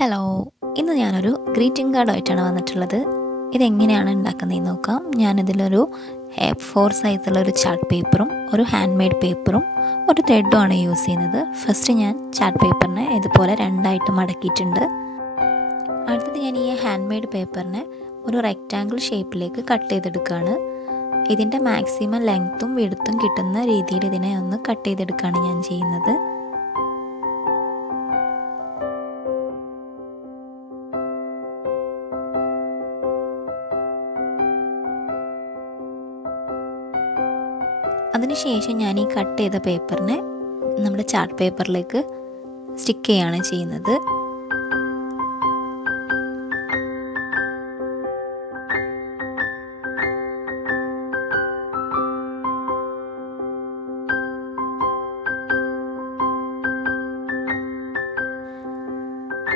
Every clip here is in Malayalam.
ഹലോ, ഇന്ന് ഞാനൊരു ഗ്രീറ്റിംഗ് കാർഡായിട്ടാണ് വന്നിട്ടുള്ളത്. ഇതെങ്ങനെയാണ് ഉണ്ടാക്കുന്നതെന്ന് നോക്കാം. ഞാനിതിലൊരു A4 സൈസുള്ള ഒരു ചാർട്ട് പേപ്പറും ഒരു ഹാൻഡ് മെയ്ഡ് പേപ്പറും ഒരു ത്രെഡും ആണ് യൂസ് ചെയ്യുന്നത്. ഫസ്റ്റ് ഞാൻ ചാർട്ട് പേപ്പറിനെ ഇതുപോലെ രണ്ടായിട്ട് മടക്കിയിട്ടുണ്ട്. അടുത്തത് ഞാൻ ഈ ഹാൻഡ് മെയ്ഡ് പേപ്പറിനെ ഒരു റെക്റ്റാങ്കിൾ ഷേപ്പിലേക്ക് കട്ട് ചെയ്തെടുക്കുകയാണ്. ഇതിൻ്റെ മാക്സിമം ലെങ്ത്തും വിഡ്ത്തും കിട്ടുന്ന രീതിയിൽ ഇതിനെ ഒന്ന് കട്ട് ചെയ്തെടുക്കുകയാണ് ഞാൻ ചെയ്യുന്നത്. അതിനുശേഷം ഞാൻ ഈ കട്ട് ചെയ്ത പേപ്പറിനെ നമ്മുടെ ചാർട്ട് പേപ്പറിലേക്ക് സ്റ്റിക്ക് ചെയ്യുകയാണ് ചെയ്യുന്നത്.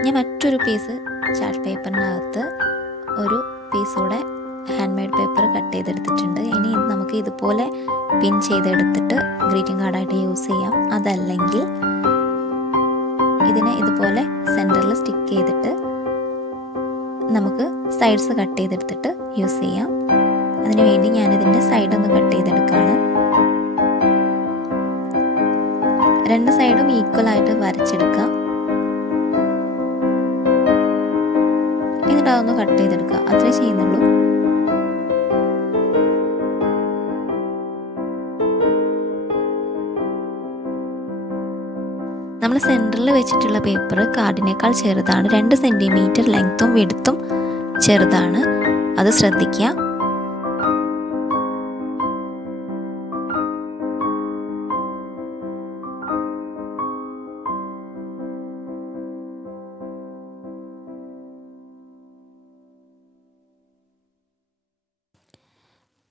ഞാൻ മറ്റൊരു പീസ് ചാർട്ട് പേപ്പറിനകത്ത് ഒരു പീസ് കൂടെ ഹാൻഡ് മെയ്ഡ് പേപ്പർ കട്ട് ചെയ്തെടുത്തിട്ടുണ്ട്. ഇനി നമുക്ക് ഇതുപോലെ പിൻ ചെയ്തെടുത്തിട്ട് ഗ്രീറ്റിംഗ് കാർഡായിട്ട് യൂസ് ചെയ്യാം. അതല്ലെങ്കിൽ ഇതിനെ ഇതുപോലെ സെൻറ്ററിൽ സ്റ്റിക്ക് ചെയ്തിട്ട് നമുക്ക് സൈഡ്സ് കട്ട് ചെയ്തെടുത്തിട്ട് യൂസ് ചെയ്യാം. അതിനുവേണ്ടി ഞാനിതിൻ്റെ സൈഡൊന്ന് കട്ട് ചെയ്തെടുക്കുകയാണ്. രണ്ട് സൈഡും ഈക്വലായിട്ട് വരച്ചെടുക്കാം. എന്നിട്ട് അതൊന്ന് കട്ട് ചെയ്തെടുക്കുക. അത്രേ ചെയ്യുന്നുള്ളൂ. നമ്മൾ സെൻറ്ററിൽ വെച്ചിട്ടുള്ള പേപ്പർ കാർഡിനേക്കാൾ ചെറുതാണ്. 2 സെൻറ്റിമീറ്റർ ലെങ്ത്തും വിഡ്ത്തും ചെറുതാണ്. അത് ശ്രദ്ധിക്കുക.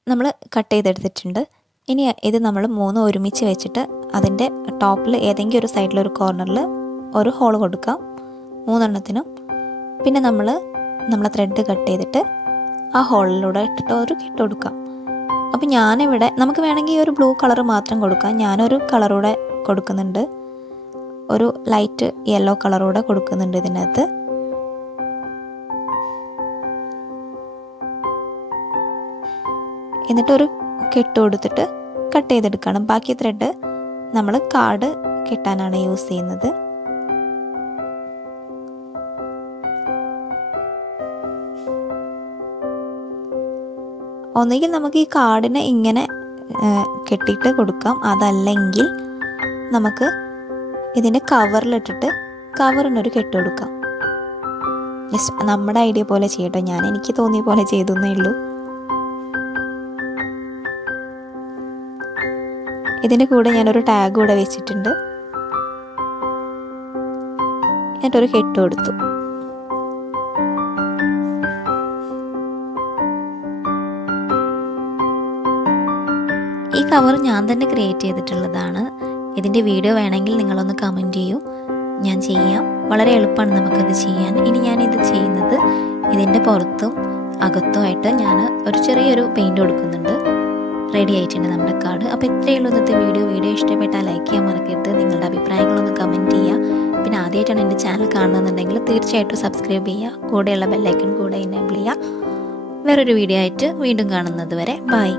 നമ്മൾ കട്ട് ചെയ്തെടുത്തിട്ടുണ്ട്. ഇനി ഇത് നമ്മൾ 3 ഒരുമിച്ച് വെച്ചിട്ട് അതിൻ്റെ ടോപ്പിൽ ഏതെങ്കിലും ഒരു സൈഡിലൊരു കോർണറിൽ ഒരു ഹോൾ കൊടുക്കാം 3 എണ്ണത്തിനും. പിന്നെ നമ്മളെ ത്രെഡ് കട്ട് ചെയ്തിട്ട് ആ ഹോളിലൂടെ ഇട്ടിട്ട് ഒരു കെട്ട് കൊടുക്കാം. അപ്പോൾ ഞാനിവിടെ നമുക്ക് വേണമെങ്കിൽ ഒരു ബ്ലൂ കളർ മാത്രം കൊടുക്കാം. ഞാനൊരു കളറൂടെ കൊടുക്കുന്നുണ്ട്. ഒരു ലൈറ്റ് യെല്ലോ കളറൂടെ കൊടുക്കുന്നുണ്ട് ഇതിനകത്ത്. എന്നിട്ടൊരു കെട്ട് കൊടുത്തിട്ട് കട്ട് ചെയ്തെടുക്കണം. ബാക്കി ത്രെഡ് നമ്മൾ കാർഡ് കെട്ടാനാണ് യൂസ് ചെയ്യുന്നത്. ഒന്നുകിൽ നമുക്ക് ഈ കാർഡിനെ ഇങ്ങനെ കെട്ടിയിട്ട് കൊടുക്കാം. അതല്ലെങ്കിൽ നമുക്ക് ഇതിൻ്റെ കവറിലിട്ടിട്ട് കവറിനൊരു കെട്ട് കൊടുക്കാം. ജസ്റ്റ് നമ്മുടെ ഐഡിയ പോലെ ചെയ്യട്ടോ. എനിക്ക് തോന്നിയ പോലെ ചെയ്തെന്നേ ഉള്ളൂ. ഇതിൻ്റെ കൂടെ ഞാനൊരു ടാഗ് കൂടെ വെച്ചിട്ടുണ്ട്. എന്നിട്ടൊരു കെട്ട് കൊടുത്തു. ഈ കവർ ഞാൻ തന്നെ ക്രിയേറ്റ് ചെയ്തിട്ടുള്ളതാണ്. ഇതിൻ്റെ വീഡിയോ വേണമെങ്കിൽ നിങ്ങളൊന്ന് കമൻറ്റ് ചെയ്യൂ, ഞാൻ ചെയ്യാം. വളരെ എളുപ്പമാണ് നമുക്കത് ചെയ്യാൻ. ഇനി ഞാനിത് ചെയ്യുന്നത് ഇതിൻ്റെ പുറത്തും അകത്തുമായിട്ട് ഞാൻ ഒരു ചെറിയൊരു പെയിൻറ് കൊടുക്കുന്നുണ്ട്. റെഡി ആയിട്ടുണ്ട് നമ്മുടെ കാർഡ്. അപ്പോൾ ഇത്രയേ ഉള്ളൂ ഇന്നത്തെ വീഡിയോ ഇഷ്ടപ്പെട്ടാൽ ലൈക്ക് ചെയ്യാൻ മറക്കരുത്. നിങ്ങളുടെ അഭിപ്രായങ്ങളൊന്ന് കമൻറ്റ് ചെയ്യുക. പിന്നെ ആദ്യമായിട്ടാണ് എൻ്റെ ചാനൽ കാണുന്നുണ്ടെങ്കിൽ തീർച്ചയായിട്ടും സബ്സ്ക്രൈബ് ചെയ്യുക. കൂടെയുള്ള ബെല്ലൈക്കൺ കൂടെ എനേബിൾ ചെയ്യുക. വേറൊരു വീഡിയോ ആയിട്ട് വീണ്ടും കാണുന്നത് വരെ ബൈ.